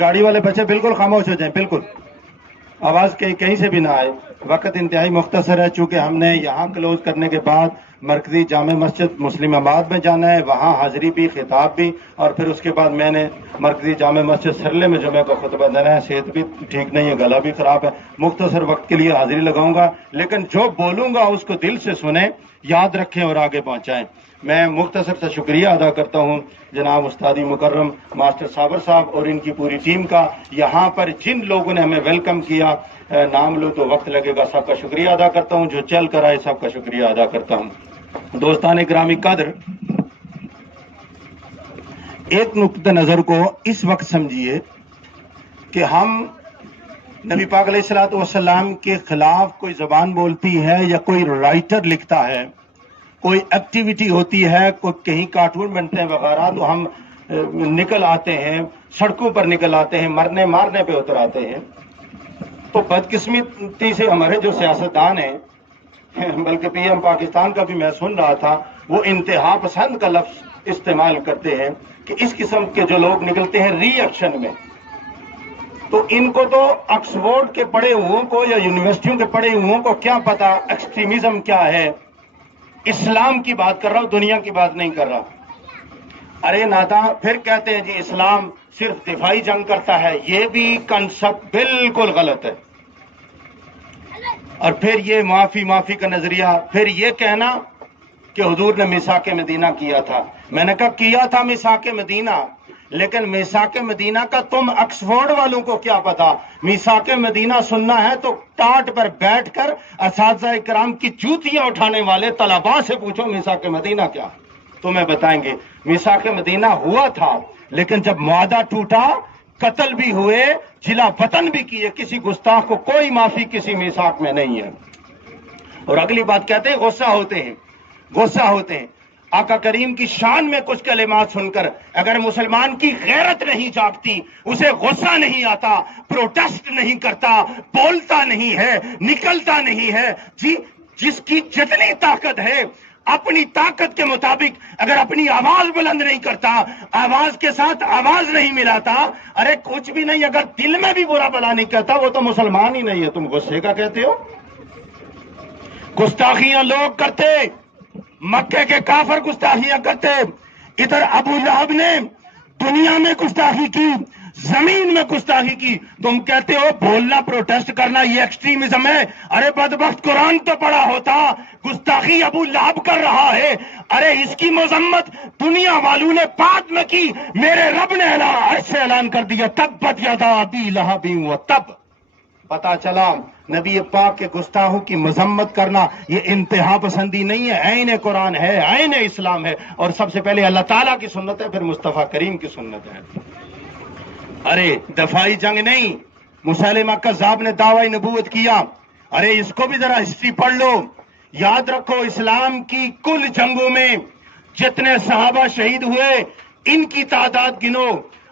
گاڑی والے بچے بالکل خاموش ہو جائیں، بالکل آواز کہیں سے بھی نہ آئے. وقت انتہائی مختصر ہے، چونکہ ہم نے یہاں کلوز کرنے کے بعد مرکزی جامع مسجد مسلم آباد میں جانا ہے، وہاں حاضری بھی خطاب بھی، اور پھر اس کے بعد میں نے مرکزی جامع مسجد سرلے میں جمعہ کا خطبہ دینا ہے. صحت بھی ٹھیک نہیں ہے، گلا بھی خراب ہے، مختصر وقت کے لیے حاضری لگاؤں گا، لیکن جو بولوں گا اس کو دل سے سنیں، یاد رکھیں اور آگے پہنچائیں. میں مختصر سے شکریہ ادا کرتا ہوں جناب استادی مکرم ماسٹر صابر صاحب اور ان کی پوری ٹیم کا. یہاں پر جن لوگوں نے ہمیں ویلکم کیا، نام لوں تو وقت لگے گا، سب کا شکریہ ادا کرتا ہوں. جو چل کر آئے سب کا شکریہ ادا کرتا ہوں. دوستان گرامی قدر، ایک نقطہ نظر کو اس وقت سمجھیے کہ ہم نبی پاک علیہ الصلوۃ والسلام کے خلاف کوئی زبان بولتی ہے یا کوئی رائٹر لکھتا ہے، کوئی ایکٹیویٹی ہوتی ہے، کوئی کہیں کارٹون بنتے ہیں وغیرہ، تو ہم نکل آتے ہیں، سڑکوں پر نکل آتے ہیں، مرنے مارنے پہ اتر آتے ہیں. تو بدقسمتی سے ہمارے جو سیاستدان ہیں، بلکہ پی ایم پاکستان کا بھی میں سن رہا تھا، وہ انتہا پسند کا لفظ استعمال کرتے ہیں کہ اس قسم کے جو لوگ نکلتے ہیں ری ایکشن میں، تو ان کو تو آکسفورڈ کے پڑھے ہوئوں کو یا یونیورسٹیوں کے پڑھے ہوئوں کو کیا پتا ایکسٹریمزم کیا ہے. اسلام کی بات کر رہا ہوں، دنیا کی بات نہیں کر رہا. ارے نادا، پھر کہتے ہیں جی اسلام صرف دفاعی جنگ کرتا ہے. یہ بھی کنسپٹ بالکل غلط ہے. اور پھر یہ معافی کا نظریہ، پھر یہ کہنا کہ حضور نے میثاق مدینہ کیا تھا. میں نے کہا کیا تھا میثاق مدینہ، لیکن میثاق مدینہ کا تم آکسفورڈ والوں کو کیا پتا. میثاق مدینہ سننا ہے تو ٹاٹ پر بیٹھ کر اساتذہ کرام کی جوتیاں اٹھانے والے طلباء سے پوچھو میثاق مدینہ کیا، تمہیں بتائیں گے. میثاق مدینہ ہوا تھا، لیکن جب معاہدہ ٹوٹا، قتل بھی ہوئے، جلا وطن بھی کیے، کسی گستاخ کو کوئی معافی کسی میثاق میں نہیں ہے. اور اگلی بات کہتے ہیں غصہ ہوتے ہیں. آقا کریم کی شان میں کچھ کلمات سن کر اگر مسلمان کی غیرت نہیں جاگتی، اسے غصہ نہیں آتا، پروٹیسٹ نہیں کرتا، بولتا نہیں ہے، نکلتا نہیں ہے، جی جس کی جتنی طاقت ہے اپنی طاقت کے مطابق اگر اپنی آواز بلند نہیں کرتا، آواز کے ساتھ آواز نہیں ملاتا، ارے کچھ بھی نہیں، اگر دل میں بھی برا بلا نہیں کہتا، وہ تو مسلمان ہی نہیں ہے. تم غصے کا کہتے ہو. گستاخیاں لوگ کرتے، مکے کے کافر گستاخیاں کرتے. ادھر ابو لہب نے دنیا میں گستاخی کی، زمین میں گستاخی کی. تم کہتے ہو بولنا، پروٹیسٹ کرنا یہ ایکسٹریمزم ہے. ارے بدبخت، قرآن تو پڑھا ہوتا. گستاخی ابو لہب کر رہا ہے، ارے اس کی مذمت دنیا والوں نے بعد میں کی. میرے رب نے ایسے اعلان کر دیا تبت یدا ابی لہب وتب. پتا چلا نبی پاک کے گستاخوں کی مذمت کرنا یہ انتہا پسندی نہیں ہے، عین قرآن ہے، عین اسلام ہے. اور سب سے پہلے اللہ تعالیٰ کی سنت ہے، پھر مصطفیٰ کریم کی سنت ہے. ارے دفاعی جنگ نہیں. مسیلمہ کذاب نے دعوی نبوت کیا، ارے اس کو بھی ذرا ہسٹری پڑھ لو. یاد رکھو اسلام کی کل جنگوں میں جتنے صحابہ شہید ہوئے ان کی تعداد گنو،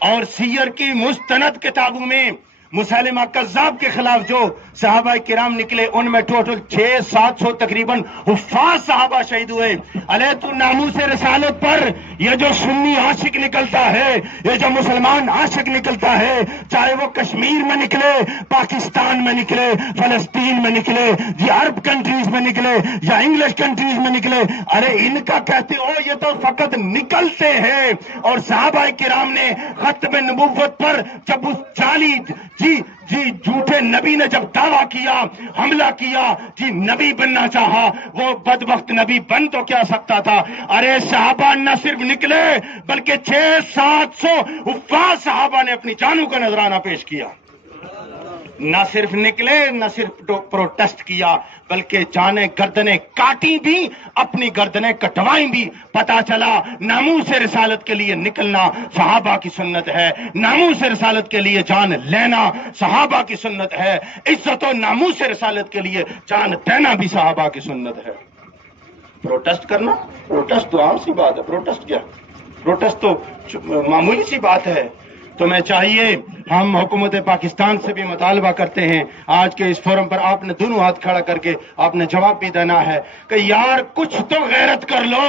اور سیر کی مستند کتابوں میں مسیلمہ کذاب کے خلاف جو صحابہ کرام نکلے ان میں ٹوٹل 600-700 تقریباً حفاظ صحابہ شہید ہوئے. علیہ الناموس رسالت پر یہ جو سنی عاشق نکلتا ہے، یہ جو مسلمان عاشق نکلتا ہے، چاہے وہ کشمیر میں نکلے، پاکستان میں نکلے، فلسطین میں نکلے، یا عرب کنٹریز میں نکلے، یا انگلش کنٹریز میں نکلے، ارے ان کا کہتے ہو یہ تو فقط نکلتے ہیں. اور صحابہ کرام نے ختم نبوت پر جب اس جعلی جی جھوٹے نبی نے جب دعویٰ کیا، حملہ کیا، جی نبی بننا چاہا، وہ بدبخت نبی بن تو کیا سکتا تھا. ارے صحابہ نہ صرف نکلے بلکہ 600-700 حفاظ صحابہ نے اپنی جانوں کا نذرانہ پیش کیا. نہ صرف نکلے، نہ صرف پروٹیسٹ کیا، بلکہ جانیں گردنیں کاٹی بھی، اپنی گردنیں کٹوائیں بھی. پتا چلا ناموس رسالت کے لیے نکلنا صحابہ کی سنت ہے، ناموس رسالت کے لیے جان لینا صحابہ کی سنت ہے، عزت و ناموس رسالت کے لیے جان دینا بھی صحابہ کی سنت ہے. پروٹیسٹ کرنا، پروٹیسٹ تو عام سی بات ہے. پروٹیسٹ کیا؟ پروٹیسٹ تو معمولی سی بات ہے. تو میں چاہیے ہم حکومت پاکستان سے بھی مطالبہ کرتے ہیں، آج کے اس فورم پر آپ نے دونوں ہاتھ کھڑا کر کے آپ نے جواب بھی دینا ہے کہ یار کچھ تو غیرت کر لو،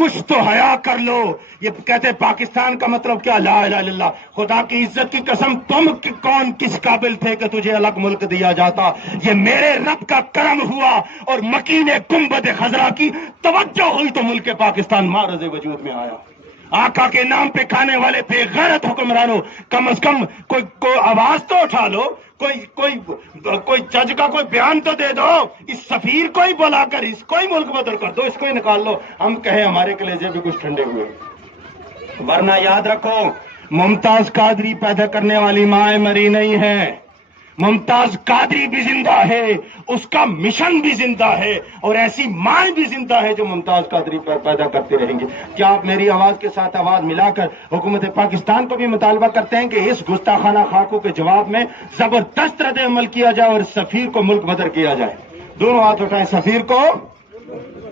کچھ تو حیا کر لو. یہ کہتے پاکستان کا مطلب کیا؟ لا الہ الا اللہ. خدا کی عزت کی قسم تم کون کس قابل تھے کہ تجھے الگ ملک دیا جاتا؟ یہ میرے رب کا کرم ہوا اور مکین گنبد خضرا کی توجہ ہوئی تو ملک پاکستان معرض وجود میں آیا. آقا کے نام پہ کھانے والے بے غیرت حکمرانوں، کم از کم کوئی آواز تو اٹھا لو، کوئی جج کا کوئی بیان تو دے دو. اس سفیر کو ہی بلا کر اس کو ہی ملک بدر کر دو، اس کو ہی نکال لو. ہم کہیں ہمارے کلیجے بھی کچھ ٹھنڈے ہوئے. ورنہ یاد رکھو، ممتاز قادری پیدا کرنے والی ماں مری نہیں ہے. ممتاز قادری بھی زندہ ہے، اس کا مشن بھی زندہ ہے، اور ایسی مائیں بھی زندہ ہے جو ممتاز قادری پیدا کرتے رہیں گے. کیا آپ میری آواز کے ساتھ آواز ملا کر حکومت پاکستان کو بھی مطالبہ کرتے ہیں کہ اس گستاخانہ خاکوں کے جواب میں زبردست رد عمل کیا جائے اور سفیر کو ملک بدر کیا جائے؟ دونوں ہاتھ اٹھائیں سفیر کو،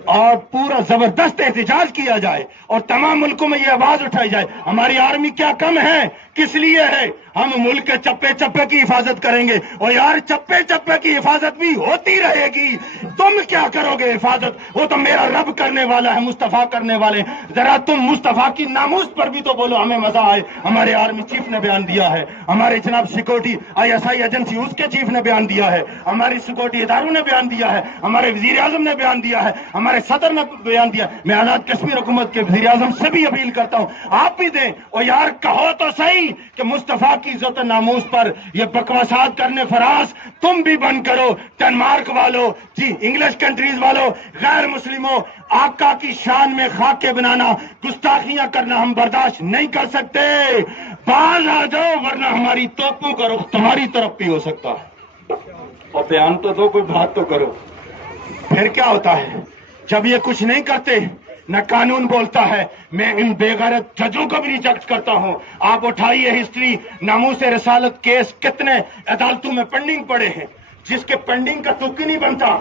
اور پورا زبردست احتجاج کیا جائے اور تمام ملکوں میں یہ آواز اٹھائی جائے. ہماری آرمی کیا کم ہے؟ کس لیے ہے؟ ہم ملک کے چپے چپے کی حفاظت کریں گے. اور یار چپے چپے کی حفاظت بھی ہوتی رہے گی. تم کیا کرو گے حفاظت؟ وہ تو میرا رب کرنے والا ہے، مصطفیٰ کرنے والے. ذرا تم مصطفیٰ کی ناموس پر بھی تو بولو، ہمیں مزہ آئے. ہمارے آرمی چیف نے بیان دیا ہے، ہمارے جناب سیکورٹی ISI ایجنسی اس کے چیف نے بیان دیا ہے، ہماری سیکورٹی اداروں نے بیان دیا ہے، ہمارے وزیر اعظم نے بیان دیا ہے، ہمارے صدر نے بیان دیا. میں آزاد کشمیر حکومت کے وزیر اعظم سے بھی اپیل کرتا ہوں آپ بھی دیں. اور یار کہو تو صحیح کہ مصطفیٰ کی عزت و ناموس پر یہ بکواسات کرنے فراز تم بھی بند کرو. ڈنمارک والو، جی انگلش کنٹریز والو، غیر مسلموں، آقا کی شان میں خاکے بنانا، گستاخیاں کرنا ہم برداشت نہیں کر سکتے. باز آ جاؤ ورنہ ہماری توپوں کا رخ تمہاری طرف بھی ہو سکتا ہے. اور بیان تو دو، کوئی بات تو کرو. پھر کیا ہوتا ہے جب یہ کچھ نہیں کرتے؟ نہ قانون بولتا ہے. میں ان بے غیرت ججوں کو بھی ریجیکٹ کرتا ہوں. آپ اٹھائیے ہسٹری، ناموس رسالت کیس کتنے عدالتوں میں پینڈنگ پڑے ہیں، جس کے پینڈنگ کا تک ہی نہیں بنتا.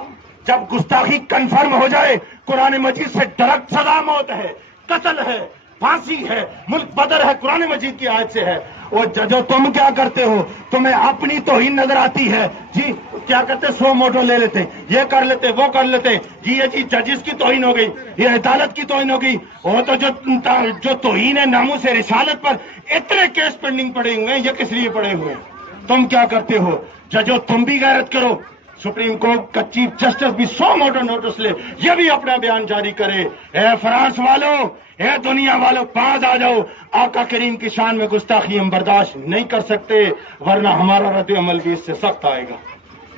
جب گستاخی کنفرم ہو جائے، قرآن مجید سے ڈائریکٹ سزا موت ہے، قتل ہے، پھانسی ہے، ملک بدر ہے، قرآن مجید کی آیت سے ہے. وہ ججو تم کیا کرتے ہو؟ تمہیں اپنی توہین نظر آتی ہے. جی کیا کرتے؟ 100 موٹو لے لیتے، یہ کر لیتے، وہ کر لیتے. یہ جی ججز کی توہین ہو گئی، یہ عدالت کی توہین ہو گئی. وہ تو جو توہین ہے ناموس رسالت پر اتنے کیس پینڈنگ پڑے ہوئے ہیں، یہ کس لیے پڑے ہوئے ہیں؟ تم کیا کرتے ہو؟ ججو تم بھی غیرت کرو. سپریم کورٹ کا چیف جسٹس بھی 100 موٹو نوٹس لے، یہ بھی اپنا بیان جاری کرے. اے فرانس والو، اے دنیا والو، باز آ جاؤ. آقا کریم کی شان میں گستاخی ہم برداشت نہیں کر سکتے، ورنہ ہمارا رد عمل بھی اس سے سخت آئے گا.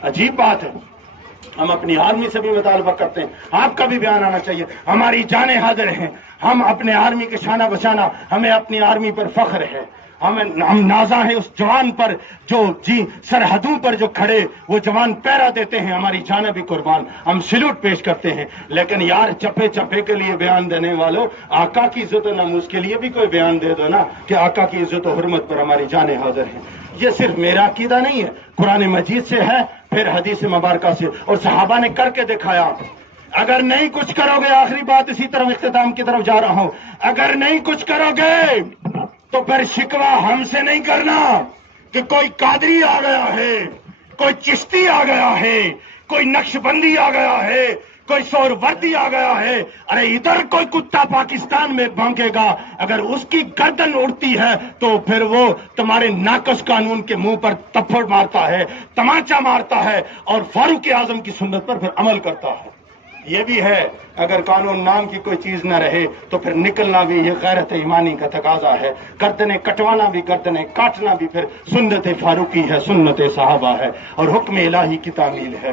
عجیب بات ہے. ہم اپنی آرمی سے بھی مطالبہ کرتے ہیں، آپ کا بھی بیان آنا چاہیے. ہماری جانیں حاضر ہیں، ہم اپنے آرمی کے شانہ بشانہ، ہمیں اپنی آرمی پر فخر ہے. ہم نازاں ہیں اس جوان پر جو جی سرحدوں پر جو کھڑے وہ جوان پیرا دیتے ہیں، ہماری جانیں بھی قربان. ہم سلوٹ پیش کرتے ہیں. لیکن یار چپے چپے کے لیے بیان دینے والوں، آقا کی عزت و ناموس کے لیے بھی کوئی بیان دے دو نا کہ آقا کی عزت و حرمت پر ہماری جانیں حاضر ہیں. یہ صرف میرا عقیدہ نہیں ہے، قرآن مجید سے ہے، پھر حدیث مبارکہ سے، اور صحابہ نے کر کے دکھایا. اگر نہیں کچھ کرو گے، آخری بات اسی طرف اختتام کی طرف جا رہا ہوں، اگر نہیں کچھ کرو گے تو پھر شکوہ ہم سے نہیں کرنا کہ کوئی قادری آ گیا ہے، کوئی چشتی آ گیا ہے، کوئی نقش بندی آ گیا ہے، کوئی سور وردی آ گیا ہے. ارے ادھر کوئی کتا پاکستان میں بھونکے گا، اگر اس کی گردن اڑتی ہے تو پھر وہ تمہارے ناقص قانون کے منہ پر تپڑ مارتا ہے، تمانچہ مارتا ہے، اور فاروق اعظم کی سنت پر پھر عمل کرتا ہے. یہ بھی ہے، اگر قانون نام کی کوئی چیز نہ رہے تو پھر نکلنا بھی یہ غیرت ایمانی کا تقاضا ہے. گردنیں کٹوانا بھی، گردنیں کاٹنا بھی پھر سنت فاروقی ہے، سنت صحابہ ہے، اور حکم الہی کی تعمیل ہے.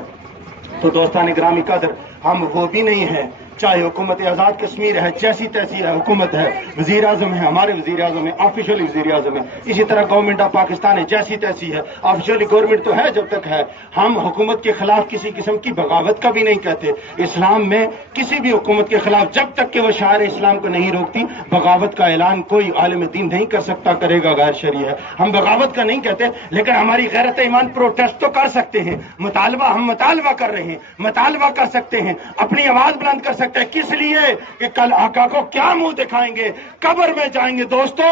تو دوستان گرامی قدر، ہم وہ بھی نہیں ہیں چاہے حکومت آزاد کشمیر ہے، جیسی تیسی ہے حکومت ہے، وزیر اعظم ہے، ہمارے وزیر اعظم ہے، آفیشلی وزیر اعظم ہے. اسی طرح گورنمنٹ آف پاکستان ہے، جیسی تیسی ہے، آفیشلی گورنمنٹ تو ہے جب تک ہے. ہم حکومت کے خلاف کسی قسم کی بغاوت کا بھی نہیں کہتے. اسلام میں کسی بھی حکومت کے خلاف جب تک کہ وہ شعائر اسلام کو نہیں روکتی، بغاوت کا اعلان کوئی عالم دین نہیں کر سکتا، کرے گا غیر شرعی ہے. ہم بغاوت کا نہیں کہتے، لیکن ہماری غیرت ایمان پروٹیسٹ تو کر سکتے ہیں. مطالبہ ہم مطالبہ کر رہے ہیں، مطالبہ کر سکتے ہیں، اپنی آواز بلند کر سکتے ہیں. سکتے. کس لیے کہ کل آقا کو کیا منہ دکھائیں گے, قبر میں جائیں گے. دوستو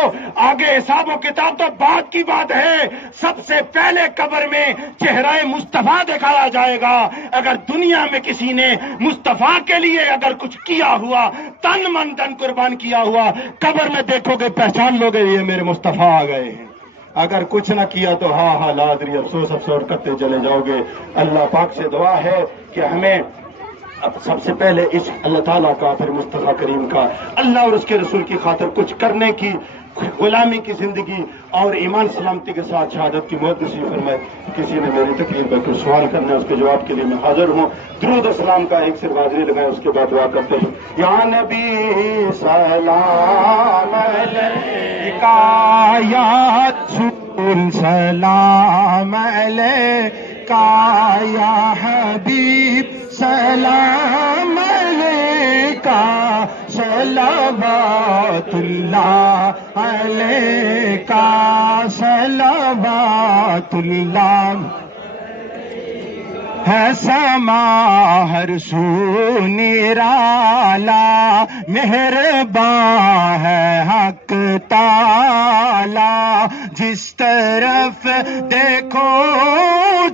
آگے حساب و کتاب تو بات کی بات ہے, سب سے پہلے قبر میں چہرہ مصطفیٰ دکھایا جائے گا. اگر دنیا میں کسی نے مصطفیٰ کے لیے اگر کچھ کیا ہوا, تن من دن قربان کیا ہوا, قبر میں دیکھو گے پہچان لو گے یہ میرے مصطفیٰ آ گئے ہیں. اگر کچھ نہ کیا تو ہاں لادری افسوس کرتے چلے جاؤ گے. اللہ پاک سے دعا ہے کہ ہمیں اب سب سے پہلے اس اللہ تعالیٰ کا, پھر مصطفیٰ کریم کا, اللہ اور اس کے رسول کی خاطر کچھ کرنے کی, غلامی کی زندگی اور ایمان سلامتی کے ساتھ شہادت کی موت نصیب فرمائے. کسی نے میری تقریر پر کوئی سوال کرنا ہے اس کے جواب کے لیے میں حاضر ہوں. درود السلام کا ایک صرف حاضری لگائیں, اس کے بعد دعا کرتے ہیں. یا نبی سلام علیکہ, یا رسول سلام علیکہ, یا حبیب سلام علیکہ, صلوات اللہ علیکہ, صلوات اللہ. ہے سما ہر سو نرالا, مہرباں ہے حق تعالی, جس طرف دیکھو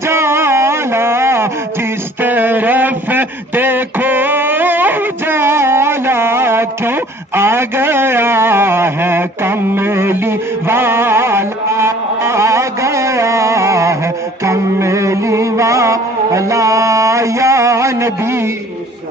جالا, جس طرف دیکھو جالا, کیوں آ گیا ہے کملی والا, آ گیا ہے کملی والا. یا نبی